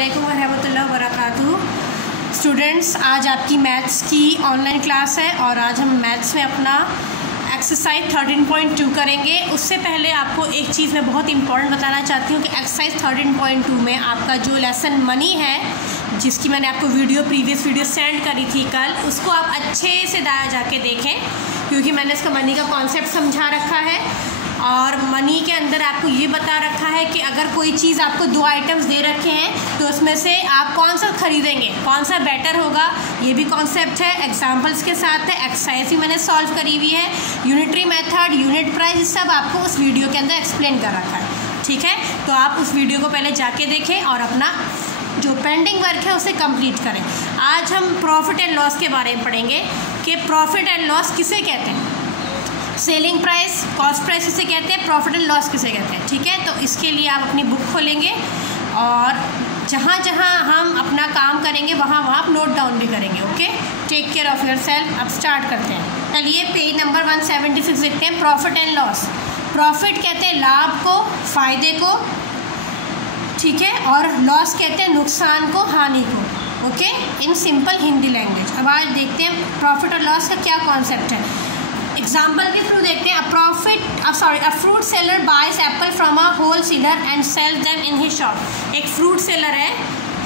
अस्सलामुअलैकुम वरहमतुल्लाहि वबरकातुहू। स्टूडेंट्स, आज आपकी मैथ्स की ऑनलाइन क्लास है और आज हम मैथ्स में अपना एक्सरसाइज 13.2 करेंगे। उससे पहले आपको एक चीज़ मैं बहुत इंपॉर्टेंट बताना चाहती हूँ कि एक्सरसाइज 13.2 में आपका जो लेसन मनी है, जिसकी मैंने आपको प्रीवियस वीडियो सेंड करी थी कल, उसको आप अच्छे से जाके देखें, क्योंकि मैंने इसका मनी का कॉन्सेप्ट समझा रखा है और मनी के अंदर आपको ये बता रखा है कि अगर कोई चीज़ आपको दो आइटम्स दे रखे हैं तो उसमें से आप कौन सा खरीदेंगे, कौन सा बेटर होगा, ये भी कॉन्सेप्ट है। एग्जांपल्स के साथ है, एक्सरसाइज भी मैंने सॉल्व करी हुई है, यूनिटरी मेथड, यूनिट प्राइस, सब आपको उस वीडियो के अंदर एक्सप्लेन कर रखा है। ठीक है, तो आप उस वीडियो को पहले जाके देखें और अपना जो पेंडिंग वर्क है उसे कंप्लीट करें। आज हम प्रॉफिट एंड लॉस के बारे में पढ़ेंगे कि प्रॉफिट एंड लॉस किसे कहते हैं, सेलिंग प्राइस, कॉस्ट प्राइस किसे कहते हैं, प्रॉफिट एंड लॉस किसे कहते हैं। ठीक है, तो इसके लिए आप अपनी बुक खोलेंगे और जहाँ जहाँ हम अपना काम करेंगे वहाँ वहाँ आप नोट डाउन भी करेंगे। Okay, take care of yourself. अब स्टार्ट करते हैं। चलिए पेज नंबर 176 लिखते हैं, प्रॉफिट एंड लॉस। प्रॉफिट कहते हैं लाभ को, फ़ायदे को, ठीक है, और लॉस कहते हैं नुकसान को, हानि को। Okay, in simple Hindi language. अब आज देखते हैं प्रॉफिट और लॉस का क्या कॉन्सेप्ट है। एग्जाम्पल के थ्रू देखते हैं। A fruit seller buys apple from a wholesaler and sells them in his shop. एक फ्रूट सेलर है,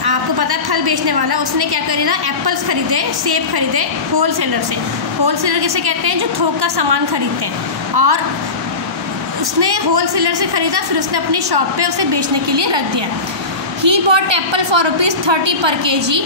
आपको पता है फल बेचने वाला, उसने क्या खरीदा, एप्पल्स खरीदे, सेब खरीदे होल सेलर से। होल सेलर किसे कहते हैं, जो थोक का सामान खरीदते हैं, और उसने होल सेलर से ख़रीदा, फिर उसने अपनी शॉप पे उसे बेचने के लिए रख दिया। ही बॉट एप्पल फॉर ₹30 पर kg।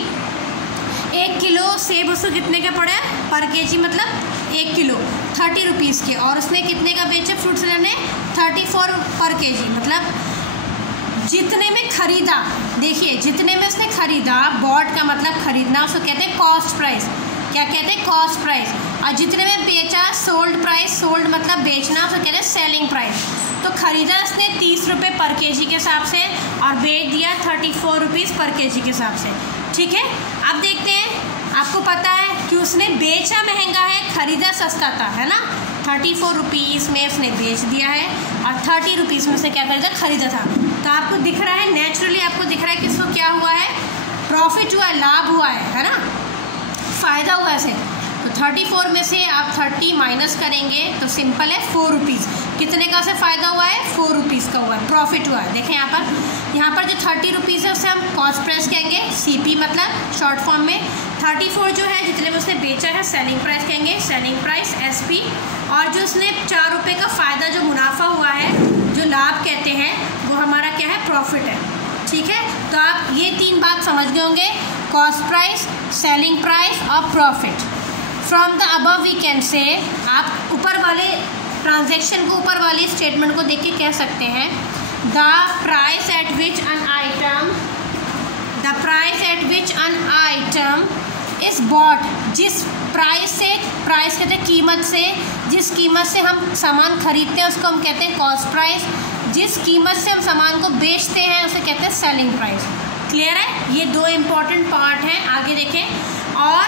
1 किलो सेब उसको कितने का पड़ा पर केजी, मतलब 1 किलो 30 रुपीज़ के, और उसने कितने का बेचे, फ्रूट सेलर ने 34 पर केजी, मतलब जितने में खरीदा। देखिए, जितने में उसने खरीदा, बॉट का मतलब खरीदना, उसको कहते हैं कॉस्ट प्राइस। क्या कहते हैं, कॉस्ट प्राइस। और जितने में बेचा, सोल्ड प्राइस, सोल्ड मतलब बेचना, उसको कहते हैं सेलिंग प्राइस। तो खरीदा उसने 30 रुपये पर केजी के हिसाब से और बेच दिया 34 रुपीज़ पर केजी के हिसाब से। ठीक है, अब देखते हैं। आपको पता है कि उसने बेचा महंगा है, खरीदा सस्ता था, है ना। 34 रुपीज़ में उसने बेच दिया है और 30 रुपीज़ में उसने क्या खरीदा, खरीदा था। तो आपको दिख रहा है, नेचुरली आपको दिख रहा है कि इसको क्या हुआ है, प्रॉफिट हुआ है, लाभ हुआ है ना, फ़ायदा हुआ है। तो 34 में से आप 30 माइनस करेंगे तो सिंपल है 4 रुपीज़। कितने का से फ़ायदा हुआ है, 4 रुपीज़ का हुआ है, प्रॉफिट हुआ है। देखें यहाँ पर जो 30 रुपीज़ है उसे हम कॉस्ट प्राइस कहेंगे, CP मतलब शॉर्ट फॉर्म में। 34 जो है जितने में उसने बेचा है, सेलिंग प्राइस कहेंगे, सेलिंग प्राइस SP। और जो उसने 4 रुपये का फ़ायदा, जो मुनाफा हुआ है, जो लाभ कहते हैं, वो हमारा क्या है, प्रॉफिट है। ठीक है, तो आप ये 3 बात समझ गए होंगे, कॉस्ट प्राइस, सेलिंग प्राइस और profit. From the above we can say, आप ऊपर वाले ट्रांजैक्शन को, ऊपर वाले स्टेटमेंट को देख के कह सकते हैं, the price at which an item is bought. जिस प्राइस से, प्राइस कहते हैं कीमत से, जिस कीमत से हम सामान खरीदते हैं उसको हम कहते हैं कॉस्ट प्राइस। जिस कीमत से हम सामान को बेचते हैं उसे कहते हैं सेलिंग प्राइस। क्लियर है, ये 2 इम्पॉर्टेंट पार्ट हैं। आगे देखें। और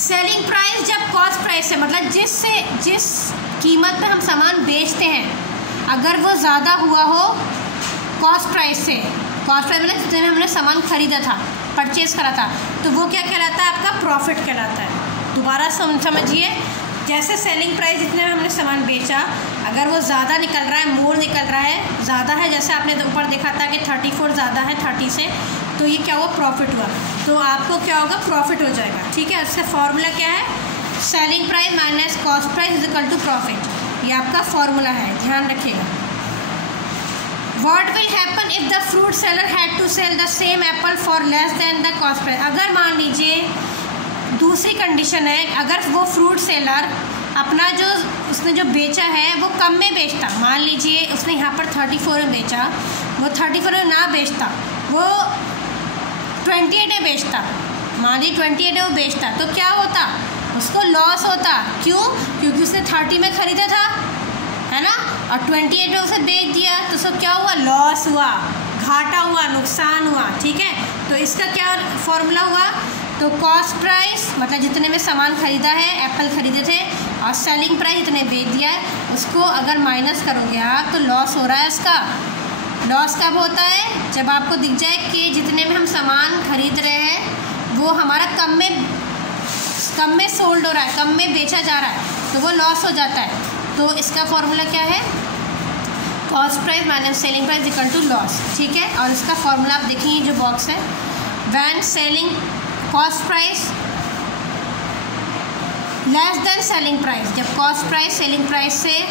सेलिंग प्राइस जब कॉस्ट प्राइस है, मतलब जिस कीमत पे हम सामान बेचते हैं, अगर वो ज़्यादा हुआ हो कॉस्ट प्राइस से, कॉस्ट प्राइस मतलब जितने में हमने सामान खरीदा था, परचेज़ करा था, तो वो क्या कहलाता है, आपका प्रॉफिट कहलाता है। दोबारा समझिए, जैसे सेलिंग प्राइस जितने में हमने सामान बेचा, अगर वो ज़्यादा निकल रहा है, मोर निकल रहा है, ज़्यादा है, जैसे आपने ऊपर देखा था कि 34 ज़्यादा है 30 से, तो ये क्या हुआ, प्रॉफिट हुआ। तो आपको क्या होगा, प्रॉफिट हो जाएगा। ठीक है, इसका फॉर्मूला क्या है, selling price minus cost price is equal to profit. ये आपका फॉर्मूला है, ध्यान रखिएगा। What will happen if the fruit seller had to sell the same apple for less than the cost price? अगर मान लीजिए दूसरी कंडीशन है, अगर वो फ्रूट सेलर अपना जो उसने जो बेचा है वो कम में बेचता, मान लीजिए उसने यहाँ पर 34 में बेचा, वो 34 में ना बेचता, वो 28 में बेचता, मान लीजिए 28 में वो बेचता, तो क्या होता, उसको लॉस होता। क्यों, क्योंकि उसने 30 में ख़रीदा था, है ना, और 28 में उसे बेच दिया, तो उसको क्या हुआ, लॉस हुआ, घाटा हुआ, नुकसान हुआ। ठीक है, तो इसका क्या फॉर्मूला हुआ, तो कॉस्ट प्राइस मतलब जितने में सामान खरीदा है, एप्पल खरीदे थे, और सेलिंग प्राइस जितने बेच दिया है, उसको अगर माइनस करोगे आप तो लॉस हो रहा है इसका। लॉस कब होता है? जब आपको दिख जाए कि जितने में हम सामान खरीद रहे हैं वो हमारा कम में सोल्ड हो रहा है, कम में बेचा जा रहा है, तो वो लॉस हो जाता है। तो इसका फॉर्मूला क्या है? Cost price minus selling price equal to loss, ठीक है। और इसका फॉर्मूला आप देखिए जो बॉक्स है, when selling cost price less than selling price, जब कॉस्ट प्राइस सेलिंग प्राइस से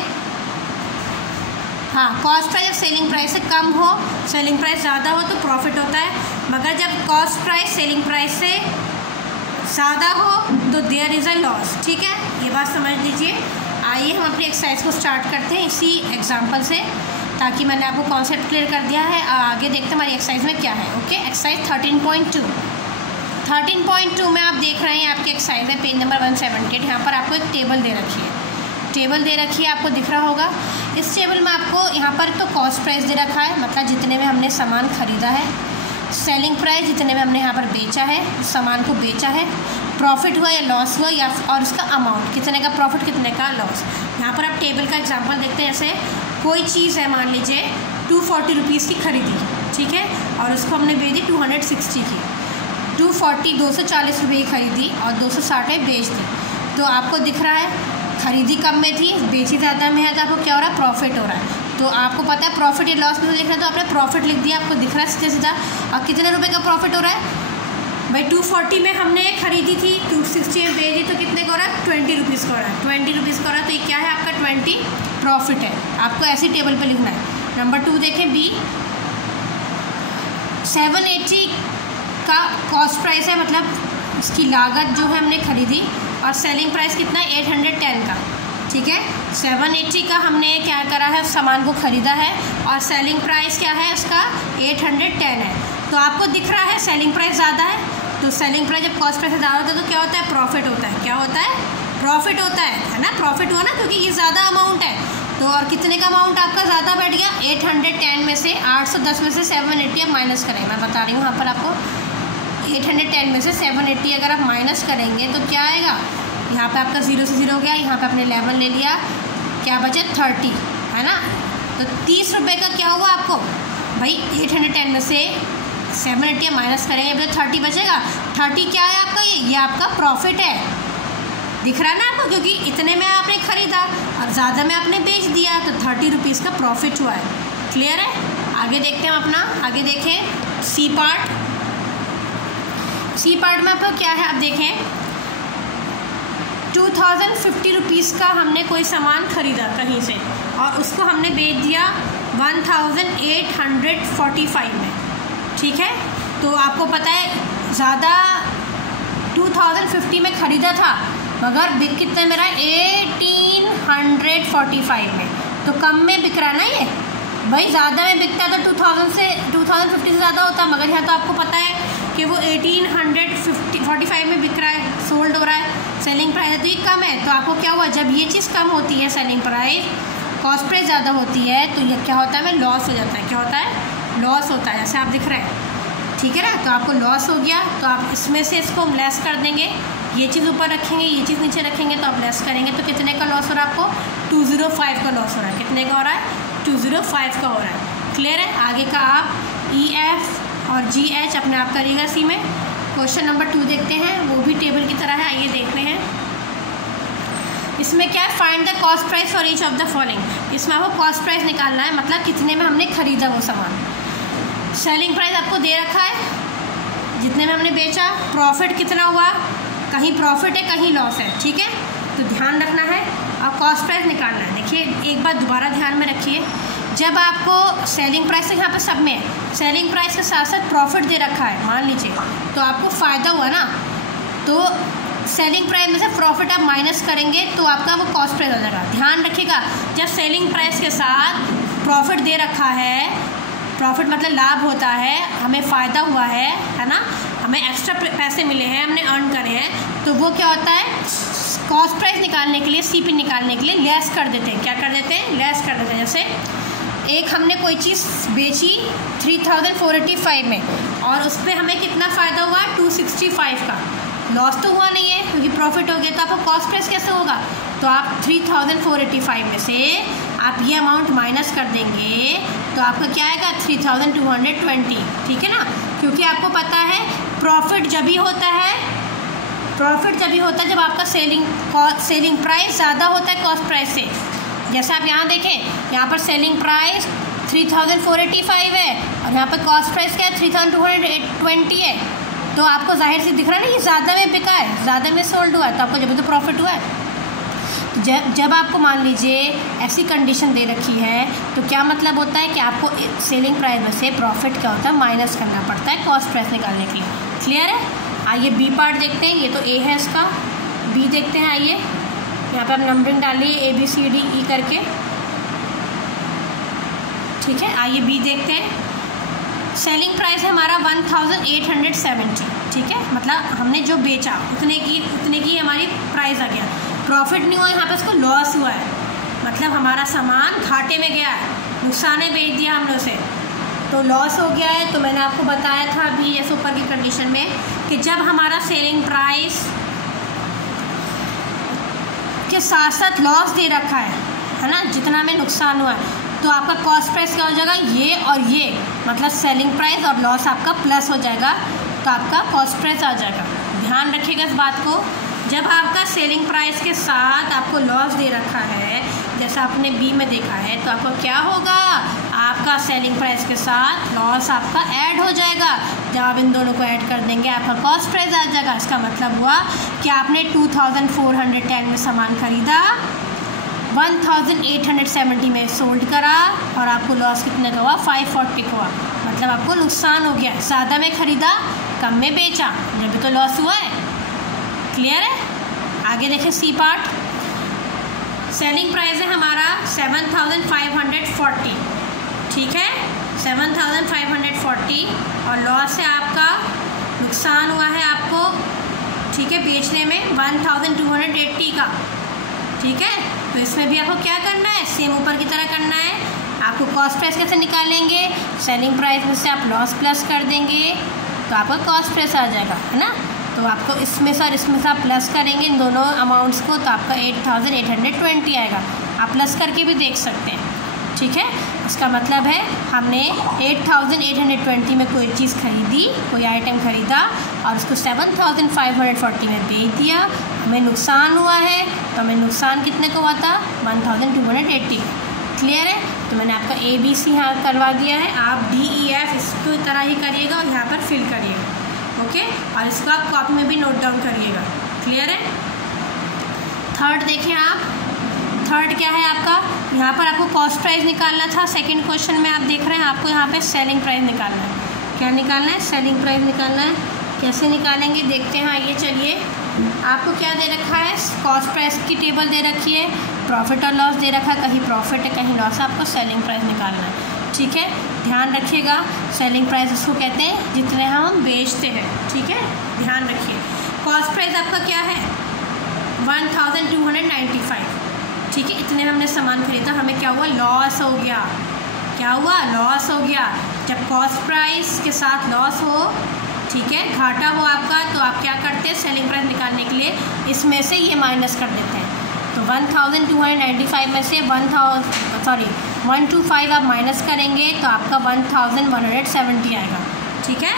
कॉस्ट प्राइस जब सेलिंग प्राइस से कम हो, सेलिंग प्राइस ज़्यादा हो तो प्रॉफिट होता है, मगर जब कॉस्ट प्राइस सेलिंग प्राइस से ज़्यादा हो तो देयर इज़ अ लॉस, ठीक है। ये बात समझ लीजिए। आइए हम अपनी एक्सरसाइज को स्टार्ट करते हैं इसी एग्जांपल से, ताकि मैंने आपको कॉन्सेप्ट क्लियर कर दिया है। आगे देखते हैं हमारी एक्सरसाइज में क्या है। ओके, एक्सरसाइज 13.2 में आप देख रहे हैं आपकी एक्सरसाइज है पेज नंबर 178। यहाँ पर आपको एक टेबल दे रखी है, आपको दिख रहा होगा। इस टेबल में आपको यहाँ पर तो कॉस्ट प्राइस दे रखा है, मतलब जितने में हमने सामान खरीदा है, सेलिंग प्राइस जितने में हमने यहाँ पर बेचा है, सामान को बेचा है, प्रॉफिट हुआ या लॉस हुआ, या और उसका अमाउंट कितने का प्रॉफिट कितने का लॉस। यहाँ पर आप टेबल का एग्जांपल देखते हैं। जैसे कोई चीज़ है, मान लीजिए 240 रुपीज़ की खरीदी, ठीक है, और उसको हमने बेच दी 260 की। 240 रुपये की खरीदी और 260 में बेच दी, तो आपको दिख रहा है खरीदी कम में थी, बेची ज़्यादा में है, तो आपको क्या हो रहा है? प्रॉफिट हो रहा है। तो आपको पता है प्रॉफिट या लॉस में लिख रहा है, तो आपने प्रॉफिट लिख दिया, आपको दिख रहा है सीधा। और कितने रुपए का प्रॉफिट हो रहा है भाई? 240 में हमने खरीदी थी, 260 में बेची, तो कितने का हो रहा है? 20 रुपीज़ का हो रहा है। 20 रुपीज़ का हो रहा है, तो ये क्या है? आपका 20 प्रॉफिट है। आपको ऐसी टेबल पर लिखना है। नंबर 2 देखें, बी 780 का कॉस्ट प्राइस है, मतलब उसकी लागत जो है हमने खरीदी, और सेलिंग प्राइस कितना है? 810 का, ठीक है। 780 का हमने क्या करा है? सामान को ख़रीदा है, और सेलिंग प्राइस क्या है उसका? 810 है। तो आपको दिख रहा है सेलिंग प्राइस ज़्यादा है, तो सेलिंग प्राइस जब कॉस्ट प्राइस से ज़्यादा होता है तो क्या होता है? प्रॉफिट होता है। क्या होता है? प्रॉफिट होता है ना। प्रॉफिट हुआ ना, क्योंकि ये ज़्यादा अमाउंट है। तो और कितने का अमाउंट आपका ज़्यादा बैठ गया? 810 में से 810 में से 780 आप माइनस करें। मैं बता रही हूँ यहाँ पर आपको, 810 में से 780 अगर आप माइनस करेंगे तो क्या आएगा? यहाँ पे आपका 0 से 0 हो गया, यहाँ पे आपने 11 ले लिया, क्या बचे? 30, है ना। तो 30 रुपये का क्या हुआ आपको भाई? 810 में से 780 माइनस करेंगे तो 30 बचेगा। 30 क्या है आपका? ये आपका प्रॉफिट है। दिख रहा है ना आपको, क्योंकि इतने में आपने ख़रीदा और ज़्यादा में आपने बेच दिया, तो 30 रुपीज़ का प्रॉफिट हुआ है। क्लियर है? आगे देखते हैं अपना, आगे देखें सी पार्ट में आपका क्या है? आप देखें 2050 रुपीज़ का हमने कोई सामान ख़रीदा कहीं से, और उसको हमने बेच दिया 1845 में, ठीक है। तो आपको पता है ज़्यादा 2050 में ख़रीदा था, मगर बिक कितने मेरा? 1845 में, तो कम में बिक रहा है ना ये भाई। ज़्यादा में बिकता है तो 2050 से ज़्यादा होता, मगर यहाँ तो आपको पता है कि वो 1845 में बिक रहा है, सोल्ड हो रहा है, सेलिंग प्राइस है, तो ये कम है। तो आपको क्या हुआ? जब ये चीज़ कम होती है, सेलिंग प्राइस, कॉस्ट प्राइस ज़्यादा होती है, तो ये क्या होता है? हमें लॉस हो जाता है। क्या होता है? लॉस होता है। जैसे आप दिख रहे हैं, ठीक है ना। तो आपको लॉस हो गया, तो आप इसमें से इसको लेस कर देंगे, ये चीज़ ऊपर रखेंगे, ये चीज़ नीचे रखेंगे, तो आप लेस करेंगे, तो कितने का लॉस हो रहा है आपको? 205 का लॉस हो रहा है। कितने का हो रहा है? 205 का हो रहा है। क्लियर है? आगे का आप EF और GH अपने आप करिएगा सी में। क्वेश्चन नंबर 2 देखते हैं, वो भी टेबल की तरह है। आइए देखते हैं इसमें क्या है। Find the cost price for each of the following. इसमें आपको कॉस्ट प्राइस निकालना है, मतलब कितने में हमने खरीदा वो सामान। सेलिंग प्राइस आपको दे रखा है, जितने में हमने बेचा। प्रॉफिट कितना हुआ? कहीं प्रॉफिट है, कहीं लॉस है, ठीक है। तो ध्यान रखना है, और कॉस्ट प्राइस निकालना है। देखिए एक बात दोबारा ध्यान में रखिए, जब आपको सेलिंग प्राइस से यहाँ पर सब में सेलिंग प्राइस के साथ साथ प्रॉफिट दे रखा है, मान लीजिए, तो आपको फ़ायदा हुआ ना। तो सेलिंग प्राइस में से प्रॉफिट आप माइनस करेंगे तो आपका वो कॉस्ट प्राइस हो जाएगा। ध्यान रखिएगा, जब सेलिंग प्राइस के साथ प्रॉफिट दे रखा है, प्रॉफिट मतलब लाभ होता है, हमें फ़ायदा हुआ है ना, हमें एक्स्ट्रा पैसे मिले हैं, हमने अर्न करे हैं, तो वो क्या होता है? कॉस्ट प्राइस निकालने के लिए, CP निकालने के लिए लेस कर देते हैं। क्या कर देते हैं? लेस कर देते हैं। जैसे एक हमने कोई चीज़ बेची 3485 में, और उस पर हमें कितना फ़ायदा हुआ? 265 का। लॉस तो हुआ नहीं है, क्योंकि प्रॉफिट हो गया। तो आपका कॉस्ट प्राइस कैसे होगा? तो आप 3485 में से आप ये अमाउंट माइनस कर देंगे तो आपका क्या आएगा 3220, ठीक है ना, क्योंकि आपको पता है प्रॉफिट जब ही होता है जब आपका सेलिंग प्राइस ज़्यादा होता है कॉस्ट प्राइस से। जैसे आप यहाँ देखें, यहाँ पर सेलिंग प्राइस 3485 है और यहाँ पर कॉस्ट प्राइस क्या है 3220 है, तो आपको जाहिर से दिख रहा है ना, ये ज़्यादा में बिका है, ज़्यादा में सोल्ड हुआ है, तो आपको जब तो प्रॉफिट हुआ है। जब आपको मान लीजिए ऐसी कंडीशन दे रखी है तो क्या मतलब होता है कि आपको सेलिंग प्राइस में से प्रॉफिट क्या होता है माइनस करना पड़ता है कॉस्ट प्राइस निकालने के लिए। क्लियर है? आइए बी पार्ट देखते हैं। ये तो ए है इसका, बी देखते हैं। आइए यहाँ पे आप नंबरिंग डालिए ABCDE करके, ठीक है। आइए बी देखते हैं। सेलिंग प्राइस है हमारा 1870, ठीक है, मतलब हमने जो बेचा उतने की हमारी प्राइस आ गया, प्रॉफिट नहीं हुआ, यहाँ पे उसको लॉस हुआ है, मतलब हमारा सामान घाटे में गया है, नुकसान में बेच दिया हमने उसे, तो लॉस हो गया है। तो मैंने आपको बताया था अभी जैसे ऊपर की कंडीशन में कि जब हमारा सेलिंग प्राइस के साथ साथ लॉस दे रखा है ना, जितना में नुकसान हुआ है, तो आपका कॉस्ट प्राइस क्या हो जाएगा, ये और ये, मतलब सेलिंग प्राइस और लॉस आपका प्लस हो जाएगा, तो आपका कॉस्ट प्राइस आ जाएगा। ध्यान रखिएगा इस बात को। जब आपका सेलिंग प्राइस के साथ आपको लॉस दे रखा है, जैसा आपने बी में देखा है, तो आपको क्या होगा, आपका सेलिंग प्राइस के साथ लॉस आपका ऐड हो जाएगा। जब आप इन दोनों को ऐड कर देंगे आपका कॉस्ट प्राइस आ जाएगा। इसका मतलब हुआ कि आपने 2410 में सामान खरीदा, 1870 में सोल्ड करा और आपको लॉस कितने का हुआ, 540 का हुआ, मतलब आपको नुकसान हो गया। ज़्यादा में खरीदा, कम में बेचा, जब भी तो लॉस हुआ है। क्लियर है? आगे देखें सी पार्ट। सेलिंग प्राइस है हमारा 7540, ठीक है, 7540 और लॉस है आपका, नुकसान हुआ है आपको, ठीक है, बेचने में 1280 का, ठीक है। तो इसमें भी आपको क्या करना है, सेम ऊपर की तरह करना है। आपको कॉस्ट प्राइस कैसे निकालेंगे, सेलिंग प्राइस में से आप लॉस प्लस कर देंगे तो आपका कॉस्ट प्राइस आ जाएगा, है ना। तो आपको इसमें से और इसमें से आप प्लस करेंगे इन दोनों अमाउंट्स को, तो आपका 8820 आएगा। आप प्लस करके भी देख सकते हैं, ठीक है। इसका मतलब है हमने 8820 में कोई चीज़ खरीदी, कोई आइटम खरीदा और उसको 7540 में बेच दिया, हमें नुकसान हुआ है, तो हमें नुकसान कितने को हुआ था, 1280। क्लियर है? तो मैंने आपका ABC यहाँ करवा दिया है, आप DEF इसको तरह ही करिएगा और यहाँ पर फिल करिएगा, ओके। और इसको आप कॉपी में भी नोट डाउन करिएगा। क्लियर है? थर्ड देखें आप, थर्ड क्या है आपका, यहाँ पर आपको कॉस्ट प्राइस निकालना था। सेकंड क्वेश्चन में आप देख रहे हैं आपको यहाँ पे सेलिंग प्राइस निकालना है। क्या निकालना है, सेलिंग प्राइस निकालना है। कैसे निकालेंगे देखते हैं। आइए चलिए, आपको क्या दे रखा है, कॉस्ट प्राइस की टेबल दे रखी है, प्रॉफिट और लॉस दे रखा है, कहीं प्रॉफिट है कहीं लॉस है, आपको सेलिंग प्राइस निकालना है, ठीक है। ध्यान रखिएगा, सेलिंग प्राइस उसको कहते हैं जितने हम बेचते हैं, ठीक है, ध्यान रखिए। कॉस्ट प्राइस आपका क्या है, 1295, ठीक है। इतने हमने सामान खरीदा, हमें क्या हुआ, लॉस हो गया। क्या हुआ, लॉस हो गया। जब कॉस्ट प्राइस के साथ लॉस हो, ठीक है, घाटा हो आपका, तो आप क्या करते हैं, सेलिंग प्राइस निकालने के लिए इसमें से ये माइनस कर देते हैं। तो 1295 में से 125 आप माइनस करेंगे तो आपका 1170 आएगा, ठीक है।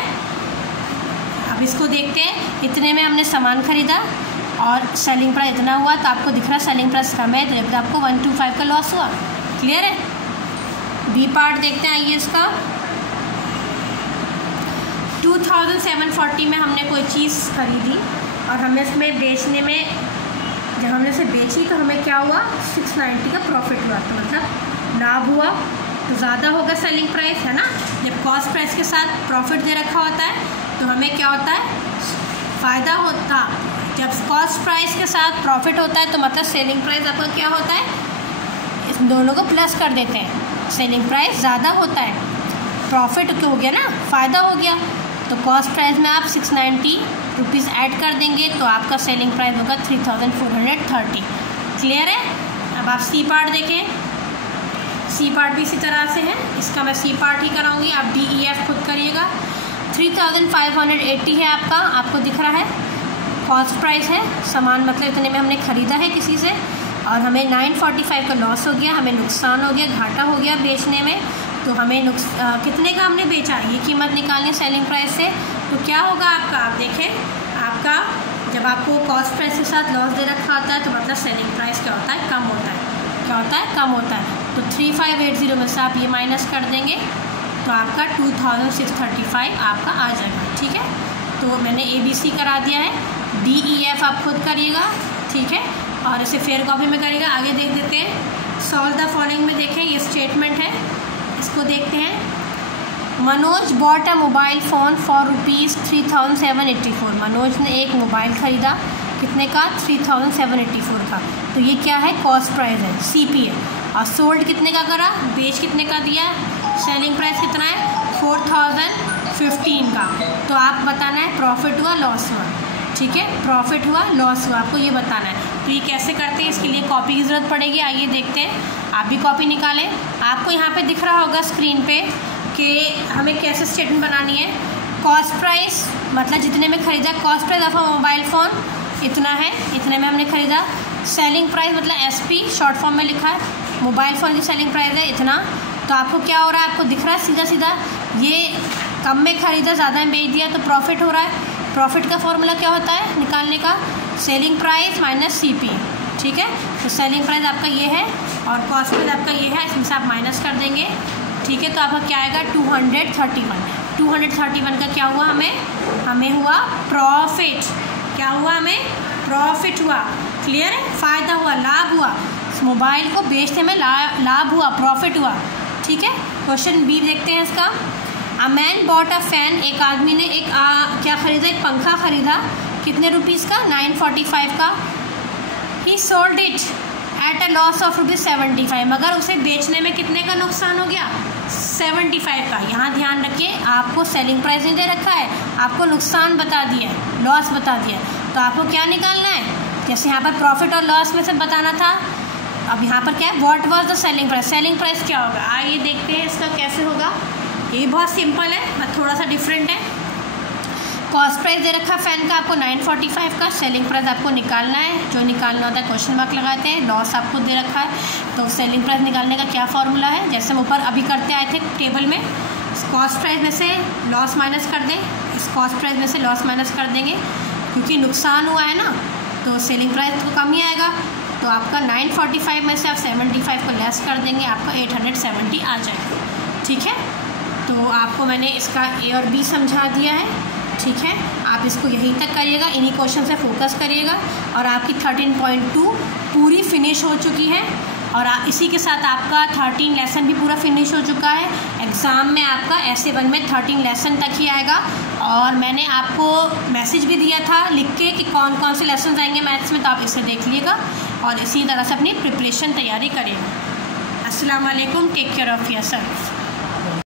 अब इसको देखते हैं, इतने में हमने सामान खरीदा और सेलिंग प्राइस इतना हुआ, तो आपको दिख रहा है सेलिंग प्राइस कम है, तो जब आपको 125 का लॉस हुआ। क्लियर है? बी पार्ट देखते हैं। आइए इसका 2740 में हमने कोई चीज़ खरीदी और हमें इसमें बेचने में, जब हमने इसे बेची तो हमें क्या हुआ, 690 का प्रॉफिट हुआ, तो मतलब लाभ हुआ। तो ज़्यादा होगा सेलिंग प्राइस, है ना। जब कॉस्ट प्राइस के साथ प्रॉफिट दे रखा होता है तो हमें क्या होता है, फ़ायदा होता। जब कॉस्ट प्राइस के साथ प्रॉफिट होता है तो मतलब सेलिंग प्राइस आपका क्या होता है, इस दोनों को प्लस कर देते हैं, सेलिंग प्राइस ज़्यादा होता है, प्रॉफिट तो हो गया ना, फ़ायदा हो गया। तो कॉस्ट प्राइस में आप 690 रुपीज़ ऐड कर देंगे तो आपका सेलिंग प्राइस होगा 3430। क्लियर है? अब आप सी पार्ट देखें। सी पार्ट भी इसी तरह से है, इसका मैं सी पार्ट ही कराऊंगी, आप DEF खुद करिएगा। 3580 है आपका, आपको दिख रहा है कॉस्ट प्राइस है, सामान मतलब इतने में हमने ख़रीदा है किसी से, और हमें 945 का लॉस हो गया, हमें नुकसान हो गया, घाटा हो गया बेचने में। तो हमें कितने का हमने बेचा, ये कीमत निकालनी है सेलिंग प्राइस से। तो क्या होगा आपका, आप देखें आपका जब आपको कॉस्ट प्राइस के साथ लॉस दे रखा होता है तो मतलब सेलिंग प्राइस क्या होता है, कम होता है। क्या होता है, कम होता है। तो 3580 में से आप ये माइनस कर देंगे तो आपका 2635 आपका आ जाएगा। ठीक है, तो मैंने ABC करा दिया है, DEF आप खुद करिएगा। ठीक है, और इसे फेयर कॉपी में करिएगा। आगे देख देते हैं, सॉल्व द फॉलोइंग में देखें, ये स्टेटमेंट है, इसको देखते हैं। Manoj bought a mobile phone for ₹3784। Manoj ने एक मोबाइल ख़रीदा, कितने का, 3784 का। तो ये क्या है, कॉस्ट प्राइस है, CP है। और सोल्ड कितने का करा, बेच कितने का दिया, सेलिंग प्राइस कितना है, 4015 का। तो आप बताना है प्रॉफिट हुआ लॉस हुआ। ठीक है, प्रॉफिट हुआ लॉस हुआ, आपको ये बताना है। तो ये कैसे करते हैं, इसके लिए कॉपी की ज़रूरत पड़ेगी। आइए देखते हैं, आप भी कॉपी निकालें। आपको यहाँ पे दिख रहा होगा स्क्रीन पे कि हमें कैसे स्टेटमेंट बनानी है। कॉस्ट प्राइस मतलब जितने में ख़रीदा, cost price of mobile phone इतना है, इतने में हमने ख़रीदा। सेलिंग प्राइस मतलब SP शॉर्ट फॉर्म में लिखा है, मोबाइल फ़ोन की सेलिंग प्राइस है इतना। तो आपको क्या हो रहा है, आपको दिख रहा है सीधा सीधा, ये कम में ख़रीदा, ज़्यादा में बेच दिया तो प्रॉफिट हो रहा है। प्रॉफिट का फॉर्मूला क्या होता है निकालने का, सेलिंग प्राइस माइनस CP। ठीक है, तो सेलिंग प्राइस आपका ये है और कॉस्ट प्राइस आपका ये है, इसमें से आप माइनस कर देंगे। ठीक है, तो आपका क्या आएगा, 231 का क्या हुआ, हमें हुआ प्रॉफिट। क्या हुआ, हमें प्रॉफिट हुआ। क्लियर है, फ़ायदा हुआ, लाभ हुआ, मोबाइल को बेचने में लाभ हुआ, प्रॉफिट हुआ। ठीक है, क्वेश्चन B देखते हैं इसका। A man bought a fan, एक आदमी ने क्या ख़रीदा, एक पंखा ख़रीदा, कितने रुपीज़ का, 945 का। ही sold it at a loss of ₹75, मगर उसे बेचने में कितने का नुकसान हो गया, 75 का। यहाँ ध्यान रखिए, आपको सेलिंग प्राइस नहीं दे रखा है, आपको नुकसान बता दिया है, लॉस बता दिया है। तो आपको क्या निकालना है, जैसे यहाँ पर प्रॉफिट और लॉस में से बताना था, अब यहाँ पर क्या है, what was the selling price. Selling price क्या होगा, आइए देखते हैं इसका कैसे होगा। ये बहुत सिंपल है, बस थोड़ा सा डिफरेंट है। कॉस्ट प्राइस दे रखा फैन का आपको 945 का, सेलिंग प्राइस आपको निकालना है, जो निकालना होता है क्वेश्चन मार्क लगाते हैं। लॉस आपको दे रखा है, तो सेलिंग प्राइस निकालने का क्या फॉर्मूला है, जैसे हम ऊपर अभी करते आए थे टेबल में, कॉस्ट प्राइस में से लॉस माइनस कर दें, इस कॉस्ट प्राइस में से लॉस माइनस कर देंगे, क्योंकि नुकसान हुआ है ना, तो सेलिंग प्राइस तो कम ही आएगा। तो आपका 945 में से आप 75 को लेस कर देंगे, आपका 870 आ जाएगा। ठीक है, तो आपको मैंने इसका A और B समझा दिया है। ठीक है, आप इसको यहीं तक करिएगा, इन्हीं क्वेश्चन से फोकस करिएगा। और आपकी 13.2 पूरी फिनिश हो चुकी है, और इसी के साथ आपका 13 लेसन भी पूरा फिनिश हो चुका है। एग्ज़ाम में आपका SA1 में 13 लेसन तक ही आएगा। और मैंने आपको मैसेज भी दिया था लिख के कि कौन कौन से लेसन आएंगे मैथ्स में, तो आप इसे देख लीजिएगा और इसी तरह से अपनी प्रिपरेशन तैयारी करिएगा। अस्सलाम वालेकुम, टेक केयर ऑफ़ योरसेल्फ।